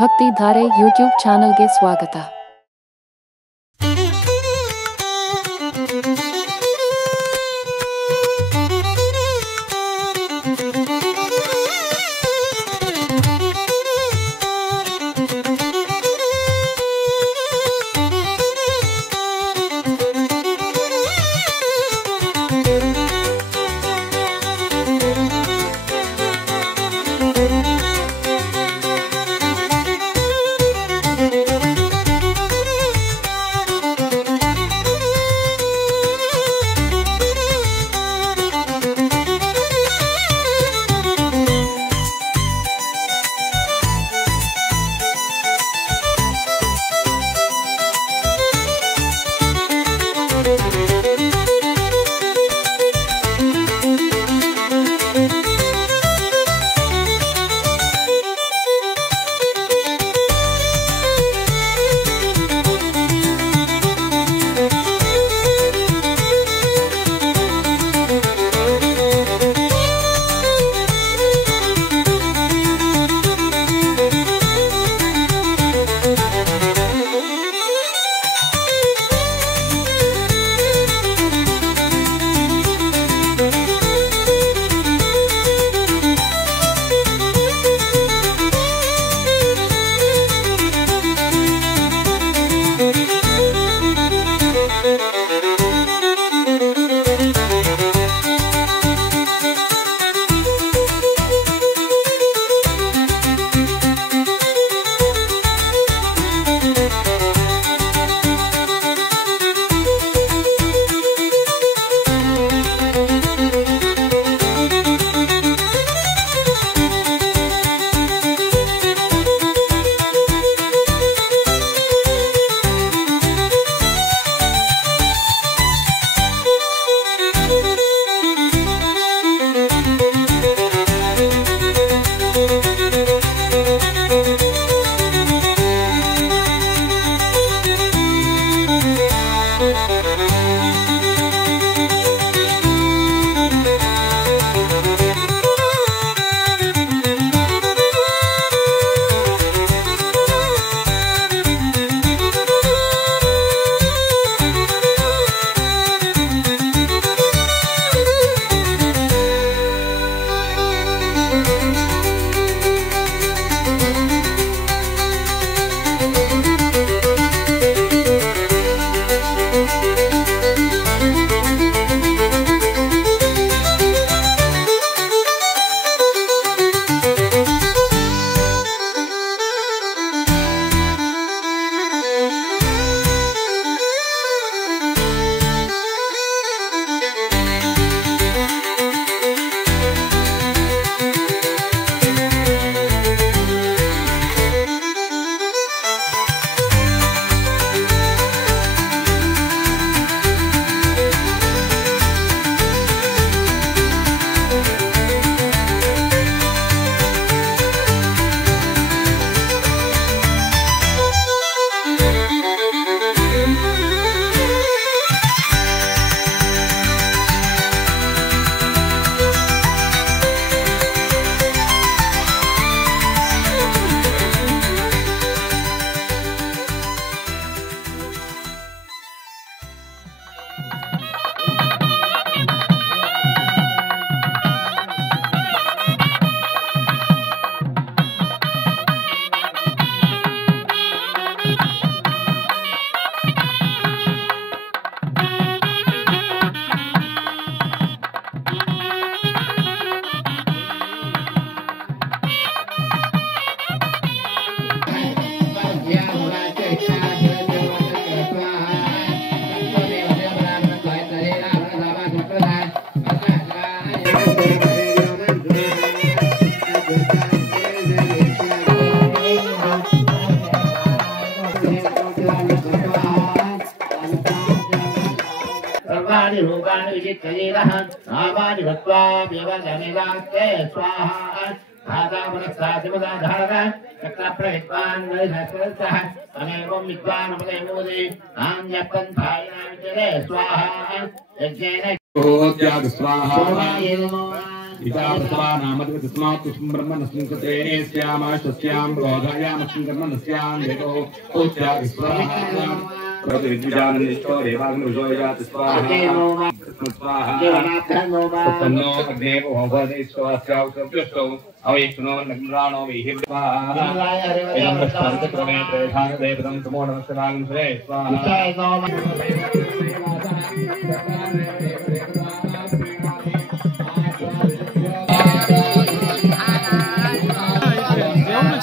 ಭಕ್ತಿ ಧಾರೆ ಯೂಟ್ಯೂಬ್ ಚಾನಲ್ಗೆ ಸ್ವಾಗತ. रूपाणि विचित्रजीवः नामानि भक्त्वा व्यवदनिदान्ते स्वाहा भातामनस्सातिमुदाधारः चक्रप्रहित्वान् वैधस्वरसः अनेकं विद्वानपदे मोदे नान्यपन्थायिनाविचरे स्वाहा यज्ञेन स्वाहा विचारसवा नामद्व तस्मात् तुष्टं ब्रह्म नस्मिन् सत्रेणे स्यामाश्वस्यां रोधायामस्मिन् कर्म नस्यां देवो ओत्या विस्वाहा प्रतिविद्याननिष्ठो देवाग्निविजोयात् स्वाहा स्वाहा तन्नो अग्ने भवति स्वास्यां सप्तष्टौ अवैष्णो नग्राणो विहिर्वाहा इदं स्पर्शक्रमे त्रेधान देवतं तमो नमस्कारां श्रे स्वाहा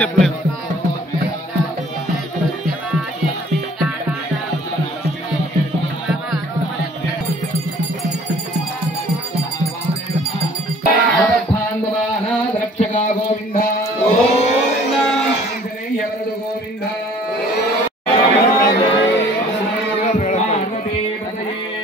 చెప్పలేదు రక్షకా గోవింద ఆంజనేయ వరద గోవింద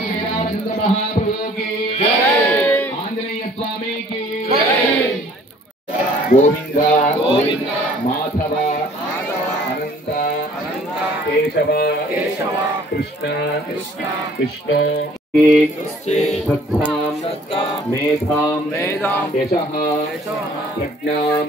శ్రీరామచంద్ర మహాప్రభుకి ఆంజనేయ స్వామికి గోవింద గోవింద మాధవ అనంత కేశవ కృష్ణ విష్ణు श्रद्धां मेधां यशः प्रज्ञां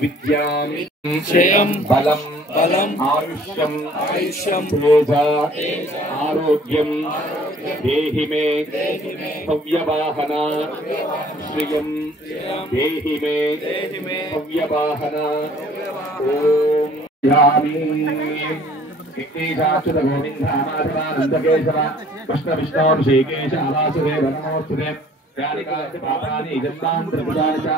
विद्यां श्रेयं बलं आयुष्यं तेजा आरोग्यं देहि मे भव्यवाहना श्रियं देहि मे भव्यवाहना ॐ विघ्नेशाच्युत गोविन्द माधवानन्द केशव कृष्ण विष्णु ऋषिकेश वासुदेव नमोऽस्तुते कालिकास्य पापानि जन्मान्तरकृतानि च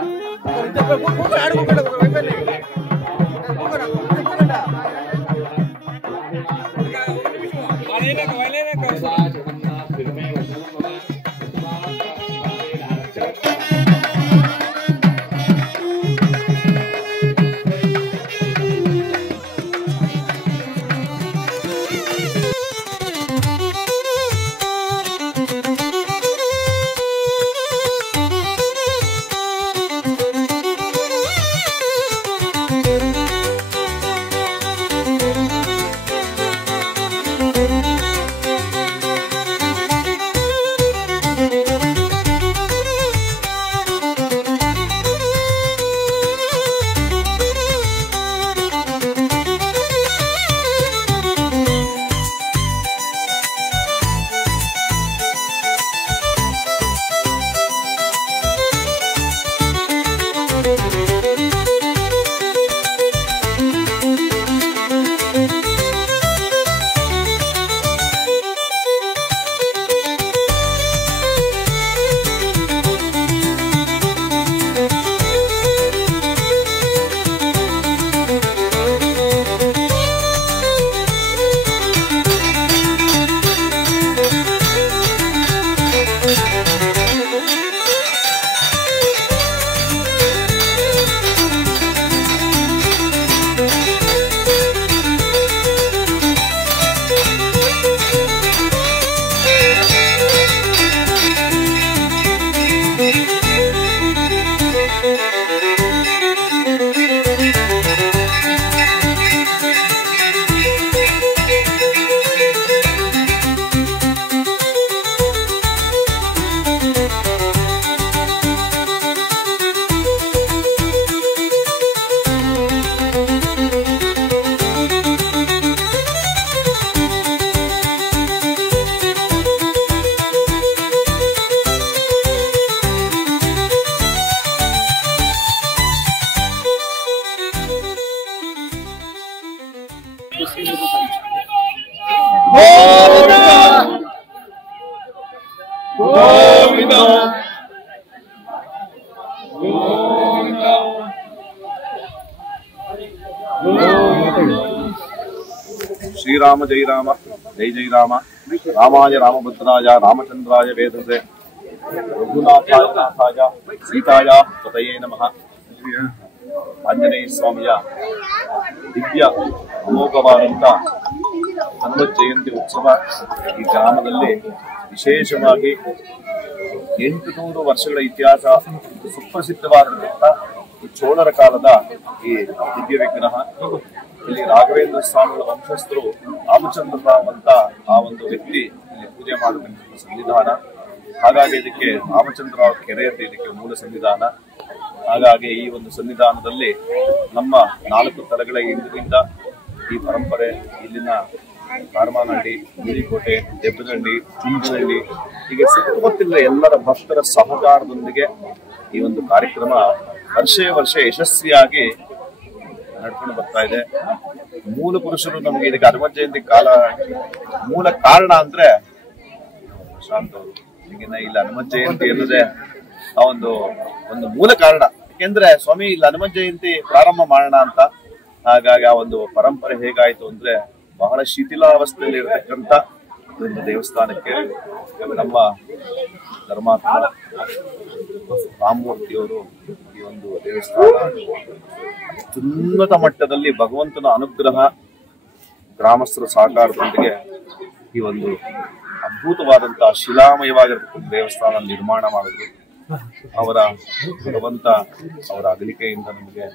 श्रीराम जय राम जय जय राम रामाय रामभद्राय रामचंद्राय वेदसे रघुनाथाय नाथाय सीताय ततये नमः आंजनेय स्वामिय दिव्य अमोघवाದಂತ ಹನುಮ ಜಯಂತಿ ಉತ್ಸವ ಈ ಗ್ರಾಮದಲ್ಲಿ ವಿಶೇಷವಾಗಿ 800 ವರ್ಷಗಳ ಇತಿಹಾಸ ಸುಪ್ರಸಿದ್ಧವಾದಂತ ಚೋಳರ ಕಾಲದ ಈ ದಿವ್ಯ ವಿಗ್ರಹ ಇಲ್ಲಿ ರಾಘವೇಂದ್ರ ಸ್ವಾಮಿಗಳ ವಂಶಸ್ಥರು ರಾಮಚಂದ್ರ ರಾವ್ ಅಂತ ಆ ಒಂದು ವ್ಯಕ್ತಿ ಇಲ್ಲಿ ಪೂಜೆ ಮಾಡತಕ್ಕಂಥ ಸನ್ನಿಧಾನ ಹಾಗಾಗಿ ಇದಕ್ಕೆ ರಾಮಚಂದ್ರ ಕೆರೆ ಅಂತ ಇದಕ್ಕೆ ಮೂಲ ಸನ್ನಿಧಾನ. ಹಾಗಾಗಿ ಈ ಒಂದು ಸನ್ನಿಧಾನದಲ್ಲಿ ನಮ್ಮ 4 ತಲೆಗಳ ಹಿಂದಿನಿಂದ ಈ ಪರಂಪರೆ ಇಲ್ಲಿನ ಕಾರಮಾನಹಳ್ಳಿ, ಗುರಿಕೋಟೆ, ದೆಬ್ಬನಹಳ್ಳಿ, ಚುಂಚನಹಳ್ಳಿ ಹೀಗೆ ಸುತ್ತಮುತ್ತಲ ಎಲ್ಲರ ಭಕ್ತರ ಸಹಕಾರದೊಂದಿಗೆ ಈ ಒಂದು ಕಾರ್ಯಕ್ರಮ ವರ್ಷ ಯಶಸ್ವಿಯಾಗಿ ನಡ್ಕೊಂಡು ಬರ್ತಾ ಇದೆ. ಮೂಲ ಪುರುಷರು ನಮ್ಗೆ ಇದಕ್ಕೆ ಹನುಮ ಜಯಂತಿ ಮೂಲ ಕಾರಣ ಅಂದ್ರೆ ಪ್ರಶಾಂತ್ ಅವರು. ಈಗಿನ ಇಲ್ಲಿ ಹನುಮ ಜಯಂತಿ ಅನ್ನೋದೇ ಆ ಒಂದು ಮೂಲ ಕಾರಣ. ಯಾಕೆಂದ್ರೆ ಸ್ವಾಮಿ ಇಲ್ಲಿ ಹನುಮ ಜಯಂತಿ ಪ್ರಾರಂಭ ಮಾಡೋಣ ಅಂತ. ಹಾಗಾಗಿ ಆ ಒಂದು ಪರಂಪರೆ ಹೇಗಾಯ್ತು ಅಂದ್ರೆ ಬಹಳ ಶಿಥಿಲಾವಸ್ಥೆಯಲ್ಲಿ ಇರತಕ್ಕಂತ ಒಂದು ದೇವಸ್ಥಾನಕ್ಕೆ ನಮ್ಮ ಧರ್ಮಾತ್ಮ ರಾಮಮೂರ್ತಿಯವರು ಈ ಒಂದು ದೇವಸ್ಥಾನ ಉನ್ನತ ಮಟ್ಟದಲ್ಲಿ ಭಗವಂತನ ಅನುಗ್ರಹ ಗ್ರಾಮಸ್ಥರ ಸಹಕಾರದೊಂದಿಗೆ ಈ ಒಂದು ಅದ್ಭುತವಾದಂತಹ ಶಿಲಾಮಯವಾಗಿರತಕ್ಕಂಥ ದೇವಸ್ಥಾನ ನಿರ್ಮಾಣ ಮಾಡಿದ್ರು. ಅವರ ಭಗವಂತ ಅವರ ಅಗಲಿಕೆಯಿಂದ ನಮಗೆ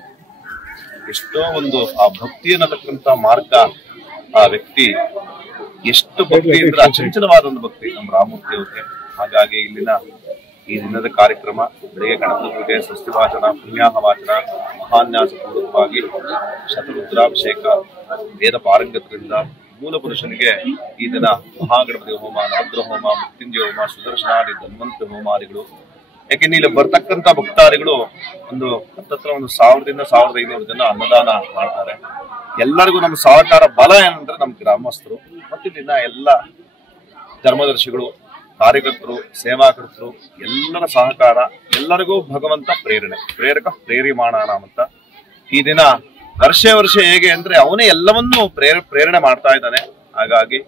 ಎಷ್ಟೋ ಒಂದು ಆ ಭಕ್ತಿ ಅನ್ನತಕ್ಕಂಥ ಮಾರ್ಗ, ಆ ವ್ಯಕ್ತಿ ಎಷ್ಟು ಭಕ್ತಿ ಅಂದ್ರೆ ಅಚಂಚಲವಾದ ಒಂದು ಭಕ್ತಿ ನಮ್ಮ ರಾಮಮೂರ್ತಿ ಅವ್ರಿಗೆ. ಹಾಗಾಗಿ ಇಲ್ಲಿನ ಈ ದಿನದ ಕಾರ್ಯಕ್ರಮ ಬೆಳಗ್ಗೆ ಗಣಪತಿ ಪೂಜೆ, ಸ್ವಸ್ತಿ ವಾಚನ, ಪುಣ್ಯಾಹ ವಾಚನ, ಮಹಾನ್ಯಾಸ ಪೂರ್ವಕವಾಗಿ ಶತರುದ್ರಾಭಿಷೇಕ, ವೇದ ಪಾರಂಗತರಿಂದ ಮೂಲ ಪುರುಷನಿಗೆ ಈ ದಿನ ಮಹಾಗಣಪತಿ ಹೋಮ, ನವದ್ರ ಹೋಮ, ಮೃತ್ಯುಂಜಯ ಹೋಮ, ಸುದರ್ಶನಾದಿ ಧನ್ವಂತ ಹೋಮಾದಿಗಳು. ಯಾಕೆಂದ್ರೆ ಇಲ್ಲಿ ಬರ್ತಕ್ಕಂತ ಭಕ್ತಾದಿಗಳು ಒಂದು 1000ರಿಂದ 1500 ಜನ ಅನ್ನದಾನ ಮಾಡ್ತಾರೆ. ಎಲ್ಲರಿಗೂ ನಮ್ಮ ಸಹಕಾರ ಬಲ ಏನಂದ್ರೆ ನಮ್ಮ ಗ್ರಾಮಸ್ಥರು ಮತ್ತು ಇಲ್ಲಿನ ಎಲ್ಲ ಧರ್ಮದರ್ಶಿಗಳು, ಕಾರ್ಯಕರ್ತರು, ಸೇವಾಕರ್ತರು ಎಲ್ಲರ ಸಹಕಾರ, ಎಲ್ಲರಿಗೂ ಭಗವಂತ ಪ್ರೇರಕ ಪ್ರೇರಿಮಾಣ ಅಂತ. ಈ ದಿನ ವರ್ಷ ಹೇಗೆ ಅಂದ್ರೆ ಅವನೇ ಎಲ್ಲವನ್ನೂ ಪ್ರೇರಣೆ ಮಾಡ್ತಾ ಇದ್ದಾನೆ. ಹಾಗಾಗಿ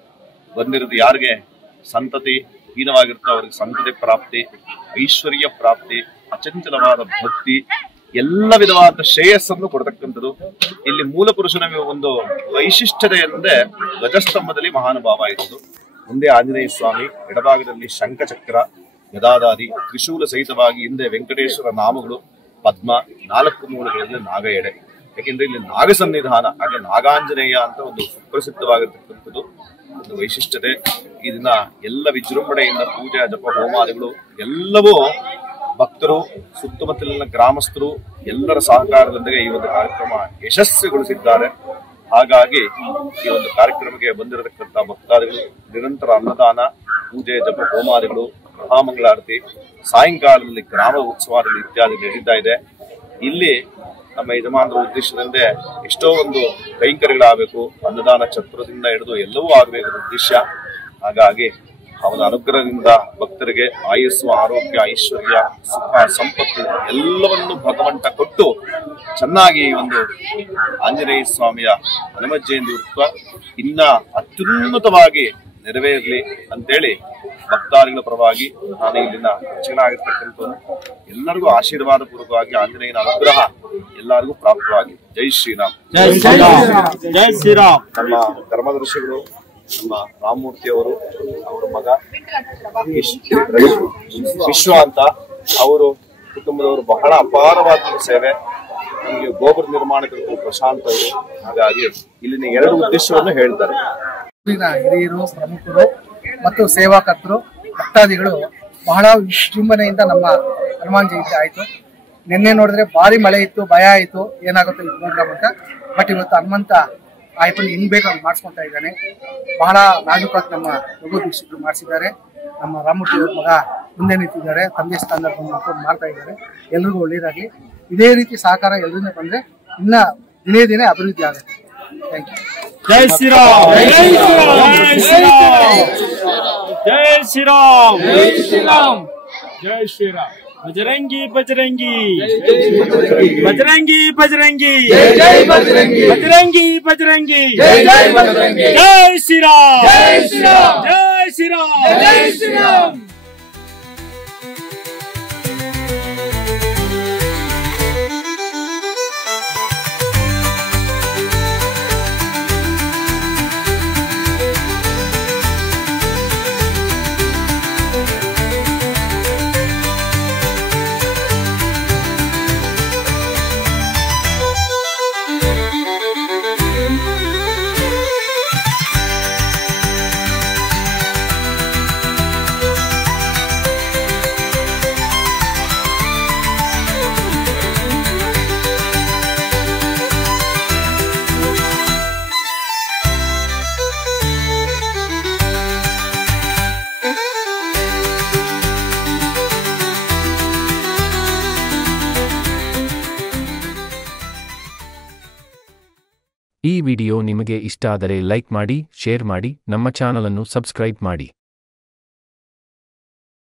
ಬಂದಿರೋದು ಯಾರಿಗೆ ಸಂತತಿ ಹೀನವಾಗಿರುತ್ತೋ ಅವ್ರಿಗೆ ಸಂತತಿ ಪ್ರಾಪ್ತಿ, ಐಶ್ವರ್ಯ ಪ್ರಾಪ್ತಿ, ಅಚಂಚಲವಾದ ಭಕ್ತಿ, ಎಲ್ಲ ವಿಧವಾದ ಶ್ರೇಯಸ್ಸನ್ನು ಕೊಡತಕ್ಕಂಥದ್ದು. ಇಲ್ಲಿ ಮೂಲ ಪುರುಷನ ಒಂದು ವೈಶಿಷ್ಟ್ಯತೆ ಎಂದ್ರೆ ಧ್ವಜಸ್ತಂಭದಲ್ಲಿ ಮಹಾನುಭಾವ ಇರುವುದು, ಮುಂದೆ ಆಂಜನೇಯ ಸ್ವಾಮಿ, ಎಡಭಾಗದಲ್ಲಿ ಶಂಖಚಕ್ರ, ಗದಾಧಾರಿ, ತ್ರಿಶೂಲ ಸಹಿತವಾಗಿ ಹಿಂದೆ ವೆಂಕಟೇಶ್ವರ ನಾಮಗಳು, ಪದ್ಮ, 4 ಮೂಲೆಗಳಲ್ಲಿ ನಾಗ ಎಡೆ. ಯಾಕೆಂದ್ರೆ ಇಲ್ಲಿ ನಾಗ ಸನ್ನಿಧಾನ, ಹಾಗೆ ನಾಗಾಂಜನೇಯ ಅಂತ ಒಂದು ಸುಪ್ರಸಿದ್ಧವಾಗಿರ್ತಕ್ಕಂಥದ್ದು ಒಂದು ವೈಶಿಷ್ಟ್ಯತೆ. ಈ ದಿನ ಎಲ್ಲ ವಿಜೃಂಭಣೆಯಿಂದ ಪೂಜೆ, ಜಪ, ಹೋಮಾದಿಗಳು ಎಲ್ಲವೂ ಭಕ್ತರು, ಸುತ್ತಮುತ್ತಲಿನ ಗ್ರಾಮಸ್ಥರು ಎಲ್ಲರ ಸಹಕಾರದೊಂದಿಗೆ ಈ ಒಂದು ಕಾರ್ಯಕ್ರಮ ಯಶಸ್ವಿಗೊಳಿಸಿದ್ದಾರೆ. ಹಾಗಾಗಿ ಈ ಒಂದು ಕಾರ್ಯಕ್ರಮಕ್ಕೆ ಬಂದಿರತಕ್ಕಂಥ ಭಕ್ತಾದಿಗಳು ನಿರಂತರ ಅನ್ನದಾನ, ಪೂಜೆ, ಜಪ, ಹೋಮಾದಿಗಳು, ಮಹಾಮಂಗಳಾರತಿ, ಸಾಯಂಕಾಲದಲ್ಲಿ ಗ್ರಾಮ ಉತ್ಸವಾದಿಗಳು ಇತ್ಯಾದಿ ನಡೀತಾ ಇದೆ. ಇಲ್ಲಿ ನಮ್ಮ ಯಜಮಾನರ ಉದ್ದೇಶದಿಂದ ಎಷ್ಟೋ ಒಂದು ಕೈಂಕರ್ಯಗಳಾಗಬೇಕು, ಅನ್ನದಾನ ಛತ್ರದಿಂದ ಹಿಡಿದು ಎಲ್ಲವೂ ಆಗಬೇಕು ಉದ್ದೇಶ. ಹಾಗಾಗಿ ಅವನ ಅನುಗ್ರಹದಿಂದ ಭಕ್ತರಿಗೆ ಆಯುಸ್ಸು, ಆರೋಗ್ಯ, ಐಶ್ವರ್ಯ, ಸುಖ, ಸಂಪತ್ತು ಎಲ್ಲವನ್ನು ಭಗವಂತ ಕೊಟ್ಟು ಚೆನ್ನಾಗಿ ಈ ಒಂದು ಆಂಜನೇಯ ಸ್ವಾಮಿಯ ಹನುಮ ಜಯಂತಿ ಉತ್ಸವ ಇನ್ನ ಅತ್ಯುನ್ನತವಾಗಿ ನೆರವೇರಲಿ ಅಂತೇಳಿ ಭಕ್ತಾದಿಗಳ ಪರವಾಗಿ ನಾನು ಇಲ್ಲಿನ ಹೆಚ್ಚಿನಾಗಿರ್ತಕ್ಕಂಥದ್ದು ಎಲ್ಲರಿಗೂ ಆಶೀರ್ವಾದ ಪೂರ್ವಕವಾಗಿ ಆಂಜನೇಯನ ಅನುಗ್ರಹ ಎಲ್ಲರಿಗೂ ಪ್ರಾಪ್ತವಾಗಿ. ಜೈ ಶ್ರೀರಾಮ್. ಜೈ ಶ್ರೀರಾಮ್. ನಮ್ಮ ಧರ್ಮದರ್ಶಿಗಳು, ನಮ್ಮ ರಾಮಮೂರ್ತಿ ಅವರು, ಅವರ ಮಗ ವಿಶ್ವ ಅಂತ, ಅವರು ಕುಟುಂಬದವರು ಬಹಳ ಅಪಾರವಾದ ಸೇವೆ. ನಮಗೆ ಗೋಪುರ ನಿರ್ಮಾಣಕ್ಕೆ ಪ್ರಶಾಂತ್ ಅವರು. ಹಾಗಾಗಿ ಇಲ್ಲಿನ 2 ಉದ್ದೇಶವನ್ನು ಹೇಳ್ತಾರೆ. ಹಿರಿಯರು, ಪ್ರಮುಖರು ಮತ್ತು ಸೇವಾಕರ್ತರು, ಭಕ್ತಾದಿಗಳು ಬಹಳ ವಿಜೃಂಭಣೆಯಿಂದ ನಮ್ಮ ಹನುಮಾನ್ ಜಯಂತಿ ಆಯಿತು. ನಿನ್ನೆ ನೋಡಿದ್ರೆ ಭಾರಿ ಮಳೆ ಇತ್ತು, ಭಯ ಆಯಿತು ಏನಾಗುತ್ತೋ ಇದು ಪ್ರೋಗ್ರಾಮ್ ಅಂತ. ಬಟ್ ಇವತ್ತು ಹನುಮಂತ ಆಯ್ಪಲ್ಲಿ ಹೆಂಗ್ ಬೇಕು ಅವ್ನು ಮಾಡಿಸ್ಕೊತಾ ಇದ್ದಾನೆ. ಬಹಳ ನಾಜೂಕಾಗಿ ನಮ್ಮ ರಘು ದೀಕ್ಷಿತರು ಮಾಡಿಸಿದ್ದಾರೆ. ನಮ್ಮ ರಾಮಮೂರ್ತಿ ಅವ್ರ ಮಗ ಮುಂದೆ ನಿಂತಿದ್ದಾರೆ, ತಂದೆ ಸ್ಥಾನದಲ್ಲಿ ಬಂದು ಮಾಡ್ತಾ ಇದ್ದಾರೆ. ಎಲ್ರಿಗೂ ಒಳ್ಳೇದಾಗಲಿ. ಇದೇ ರೀತಿ ಸಹಕಾರ ಎಲ್ಲರಿಂದ ಬಂದ್ರೆ ಇನ್ನ ದಿನೇ ಅಭಿವೃದ್ಧಿ ಆಗುತ್ತೆ. Thank you. ಜೈ ಶ್ರೀರಾಮ್. ಜೈ ಶ್ರೀರಾಮ್. ಜೈ ಶ್ರೀರಾಮ್. ಜೈ ಶ್ರೀರಾಮ್. बजरंगी बजरंगी बजरंगी बजरंगी जय बजरंगी बजरंगी बजरंगी जय बजरंगी जय श्री राम जय श्री राम जय श्री राम जय श्री राम. ಈ ವಿಡಿಯೋ ನಿಮಗೆ ಇಷ್ಟ ಆದರೆ ಲೈಕ್ ಮಾಡಿ, ಶೇರ್ ಮಾಡಿ, ನಮ್ಮ ಚಾನಲ್ ಅನ್ನು ಸಬ್ಸ್ಕ್ರೈಬ್ ಮಾಡಿ.